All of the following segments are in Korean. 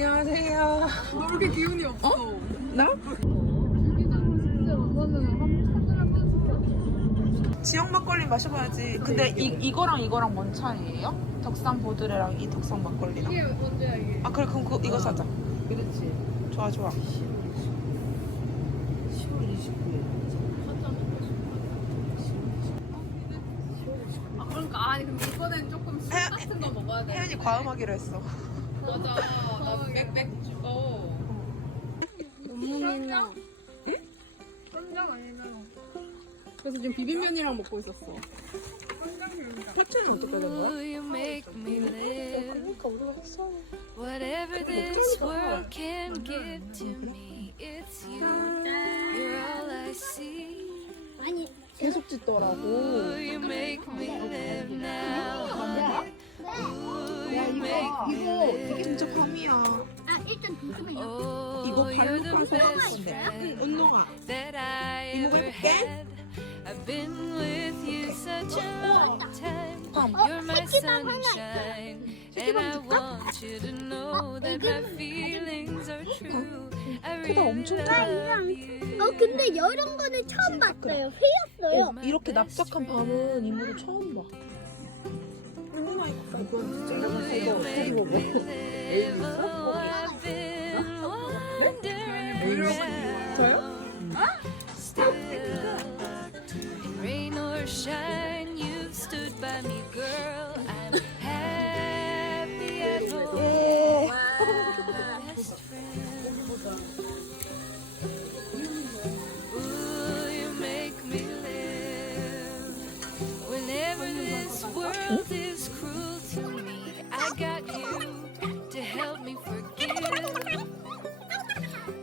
안녕하세요. 너 이렇게 기운이 없어. 나? 한 차를 지역 막걸리 마셔봐야지. 근데 이, 이거랑 이거랑 뭔 차이예요? 덕산 보드레랑 이 덕산 막걸리랑. 이게 언제야 이게? 아 그래 그럼 그, 이거 사자. 그렇지. 좋아 좋아. 10월 29일. 아 그러니까 아니 근데 이번엔 조금 술 해- 같은 거 먹어야 돼. 혜연이 과음하기로 했어. 맞아. 나 맥, 맥주. 어. 어묵이나 쌈장 아니면. 그래서 지금 비빔면이랑 먹고 있었어. 패치는 어떻게 된 거야? You make me live. 그러니까 우리가 했어. Whatever this world can give to me, it's you. You're all I see. 아니 계속 짓더라고. Ooh, you make me live now. Ooh, make me live. 진짜 밤이야. 아 일단 조심해요. Oh, 이거 발로 건데. friend 운동화. 이모가 해볼게. I've been with you such a long time. 어, You're my sunshine, and I want you to know that my feelings are true. I 크다, 엄청 really love you. 어 근데 이런 거는 처음 봤어요. 회였어요. 이렇게 납작한 밤은 이모도 처음 봐. 그건 진짜 이거 me 이거 뭐? Oh, I've been got you to help me forgive.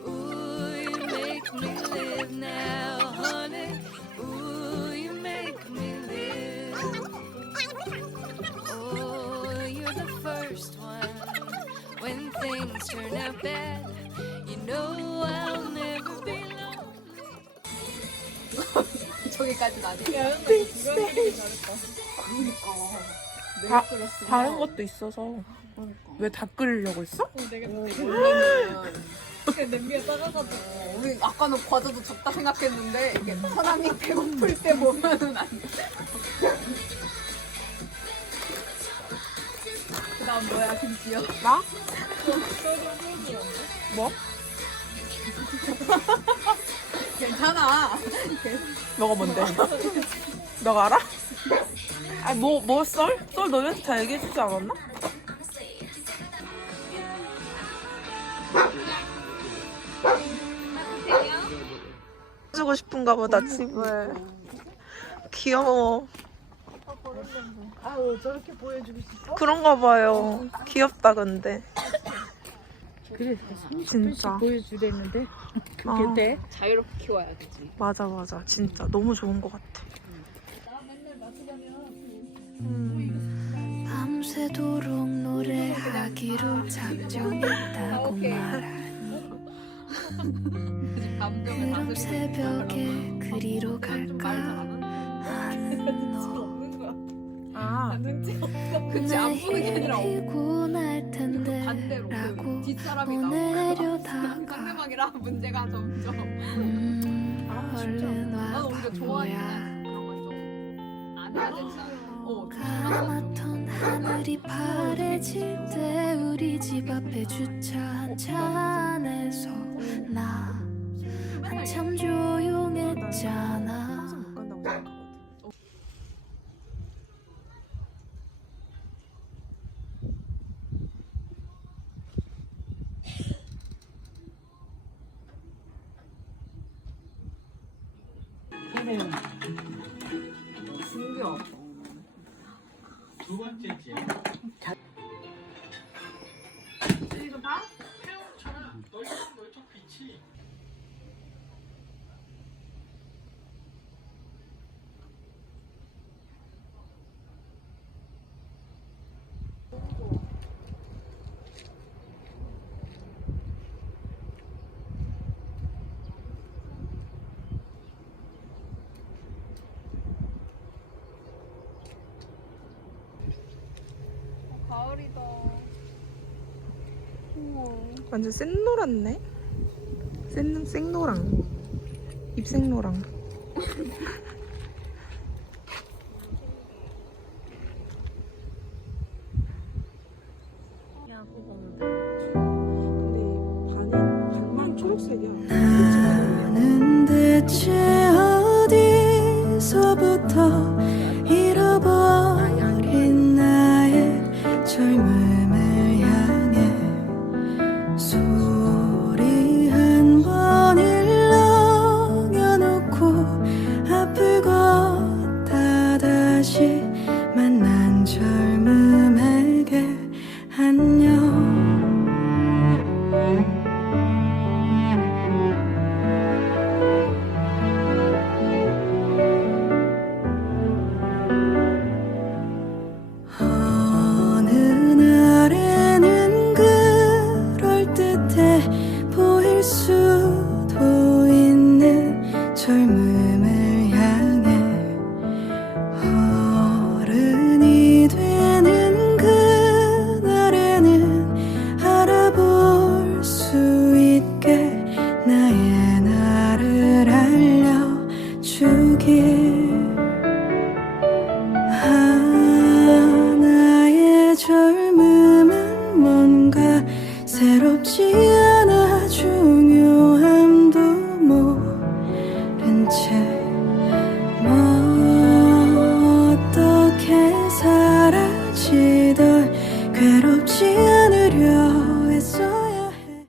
Ooh, you make me live now, honey. Ooh, you make me live. Oh, you're the first one. When things turn out bad, you know I'll never be lonely. 저기까지는 아니야. 다, 다른 것도 있어서. 왜다 끓이려고 했어? 냄비에 따가가지고. 우리 아까는 과자도 적다 생각했는데 이게 사람이 배고플 때 보면은 안 돼. 그다음 뭐야 김치요? 나? 뭐? 괜찮아. 너가 뭔데? 너가 알아? 아니 뭐, 뭐 썰? 썰 너네한테 다 얘기해주지 않았나? 주고 싶은가 보다 집을 귀여워 아우 저렇게 보여주고 싶어? 그런가 봐요 귀엽다 근데 그래 진짜. 30분씩 보여주랬는데 그게 아. 돼? 자유롭게 키워야 되지. 맞아 맞아 진짜 너무 좋은 것 같아 음, 밤새도록 노래하기로 작정했다고 말하니. 그럼 새벽에 그리로 갈까 하는 너. 아 그치 안 보는 게 아니라 피고 날 텐데 반대로. 라고 그 뒷사람이 나오고 상대방이랑 문제가 점점. 음, 아? 얼른 나는 와 오히려 좋아하긴 뭐야. 해 그런 건좀안 해야 된다 어 까맣던 하늘이 파래질 때 우리 집 앞에 주차한 차 안에서 나 한참 조용했잖아. 간다 고 생각하 별이다. 우와. 완전 센노랗네. 생 생노랑. 입생노랑. 야, 그거 근데 반은 반만 초록색이야. time I